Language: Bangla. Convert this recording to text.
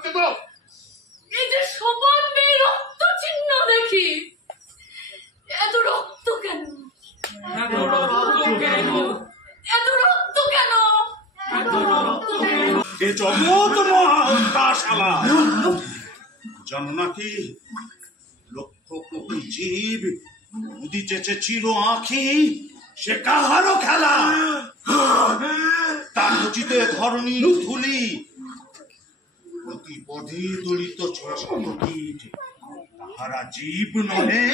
হচ্ছে তো। এই যে সমান মেয়ে রক্ত চিহ্ন দেখি, এত রক্ত কেন? এত রক্ত কেন? এত রক্ত কেন? এত রক্ত কেন? এ জগৎ মহাশালা জানো নাকি, লক্ষ কোটি জীব নদী চেঁচেছিল আঁখি, সে কাহারও খেলা। তার রচিতে ধরণীর ধুলি, প্রতি পদে দলিত ছোট কীট, তাহারা জীব নহে।